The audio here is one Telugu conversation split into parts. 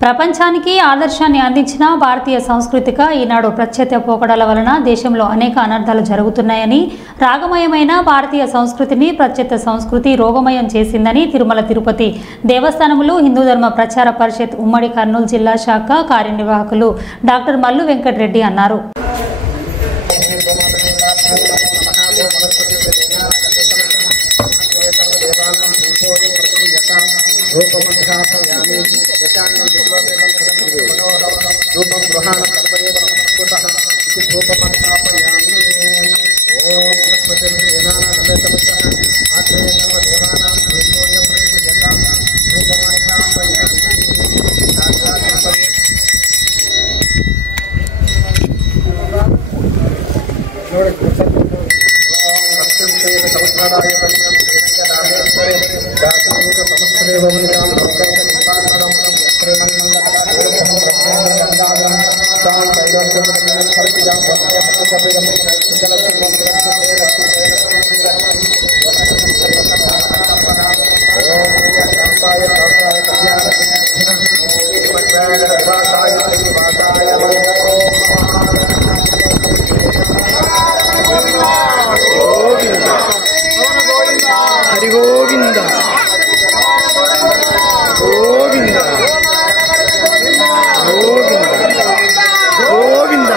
ప్రపంచానికి ఆదర్శాన్ని అందించిన భారతీయ సాంస్కృతిక ఈనాడు ప్రత్యర్థ పోకడల వలన దేశంలో అనేక అనర్థాలు జరుగుతున్నాయని, రాగమయమైన భారతీయ సంస్కృతిని ప్రత్యర్థ సంస్కృతి రోగమయం చేసిందని తిరుమల తిరుపతి దేవస్థానములు హిందూ ధర్మ ప్రచార పరిషత్ ఉమ్మడి కర్నూలు జిల్లా శాఖ కార్యనిర్వాహకులు డాక్టర్ మల్లు వెంకటరెడ్డి అన్నారు. హరి గోవింద గోవింద గోవింద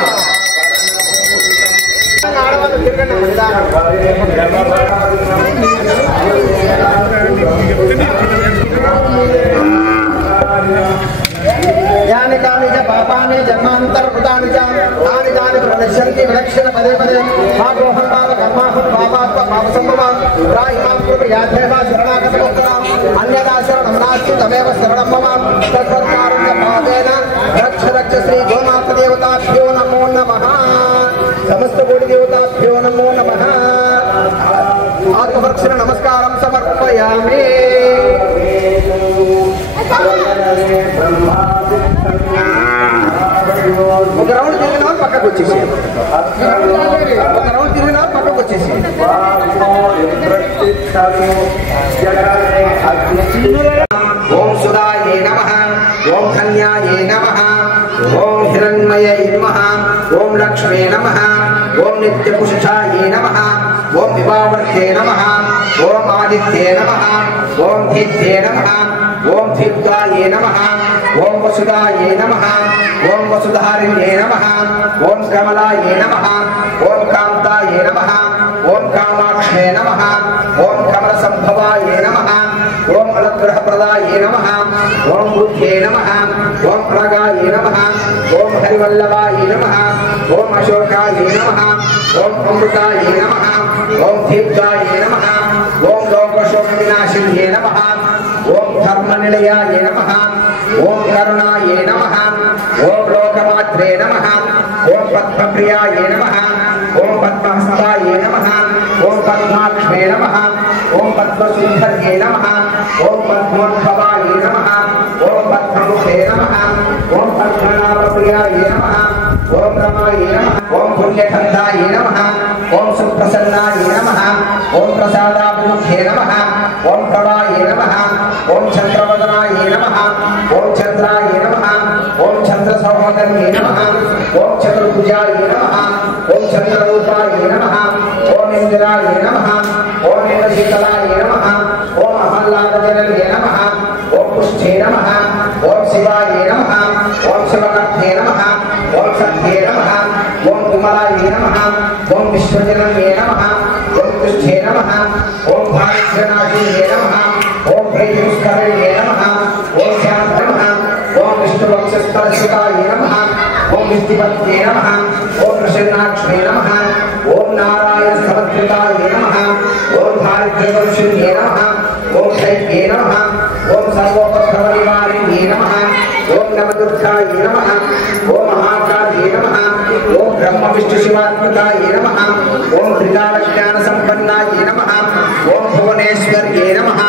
यानि कानि च पापानि जन्मान्तरकृतानि च तानि तानि प्रणश्यन्ति विलक्षण पदे पदे पापोऽहं पापकर्माहं पापात्मा पापसम्भवान् त्राहि मां कृपयाध्येव शरणागतमुक्ताम् अन्यथा शरणं नास्ति तमेव शरणं मम तत्त्वकारुण्यभावेन रक्ष रक्ष श्री गोमातदेवताभ्यो नमो नमः समस्तकोटिदेवताभ्यो नमो नमः आत्मरक्षण नमस्कारं समर्पयामि ఒక రౌండ్ తిరిగిన పక్కకు వచ్చేసి ఒక రౌండ్ తిరిగిన పక్కకు వచ్చేసి ఓం సుధాయే నమః ఓం కన్యాయే నమః ఓం హిరణ్మయే నమః ఓం లక్ష్మే నమః ఓం నిత్యపురుషాయే నమః ఓం వివావర్తే నమః ఓం ఆదిత్యే నమః ఓం ధిత్యే నమః ఓం ధిత్యాయే నమః ఓం వసుదాయే నమః ఓం వసుధారిణ్యే నమః ఓం కమలాయే నమః ఓం కాంతాయే నమః ఓం కామాక్షే నమః ఓం కమల సంభవాయే నమః ఓం అనుగ్రహప్రదాయే నమః ఓం బుద్ధే నమః ఓం ప్రగాయే నమః ఓం హరివల్లభాయే నమః ఓం అశోకాయే నమః ఓం అమృతాయే నమః ఓం దీప్తాయే నమః ఓం లోకశోక వినాశిన్యే నమః ఓం ధర్మనిలయాయ నమః ఓం కరుణాయ నమః ఓం లోకమాత్రే నమః ఓం పద్మప్రియాయ నమః ఓం పద్మహస్తాయ నమః ఓం పద్మాక్షే నమః ఓం పద్మసుందర్యే నమః ఓం పద్మోద్భవాయ నమః ఓం పద్మముఖే నమః ఓం పద్మనాభప్రియాయ నమః ఓం రమాయ నమః ఓం పుణ్యఖండాయ నమః ఓం సుప్రసన్నాయ నమః ఓం ప్రసాదాభిముఖే నమః ఓం ప్రవాయ నమః ఓం చంద్రవదనాయ నమః ఓం చంద్రాయ నమః ఓం చంద్ర సహోదర్యే నమః ఓం చతుర్భుజాయ నమః ఓం చంద్రరూపాయ నమః ఓం ఇంద్రాయ నమః ఓం ఇంద్రశీతలాయ నమః ఓం అహల్లాదజనన్యే నమః ఓం పుష్ఠే నమః ఓం శివాయ నమః ఓం శివకర్తే నమః ఓం సత్యే నమః ఓం విమలాయ నమః ఓం విశ్వజనన్యే నమః ఓం పుష్ఠే నమః ఓం భాగ్యనాథిన్యే నమః ఓం ప్రియపుష్కరిణ్యే నమః ఓం శాంత నమః ఓం విష్ణువక్షస్థలశిఖాయ నమః ఓం విష్ణుపత్యే నమః ఓం ప్రసన్నాక్షే నమః ఓం నారాయణ సమద్వితాయ నమః ఓం దారిద్ర్యవర్షిణ్యే నమః ఓం శైత్యే నమః ఓం సర్వోపద్రవనివారిణ్యే నమః ఓం నవదుర్గాయ నమః ఓం మహాకార్యే నమః ఓం బ్రహ్మ విష్ణు శివాత్మకాయ నమః ఓం త్రికాల జ్ఞాన సంపన్నాయ నమః ఓం భువనేశ్వర్యే నమః